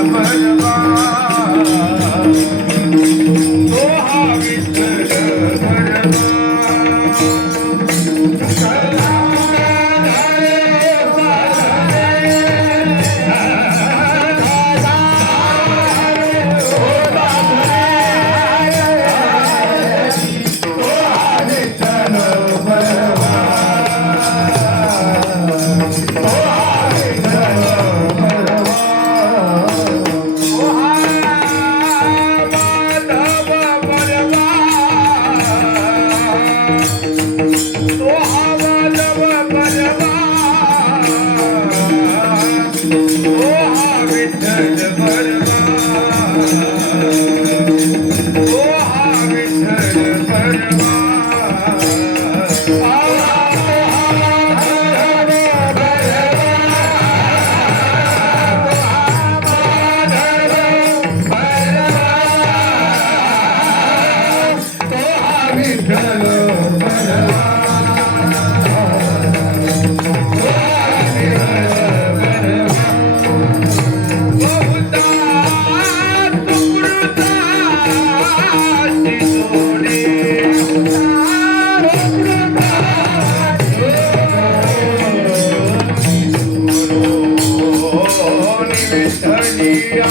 ભગવા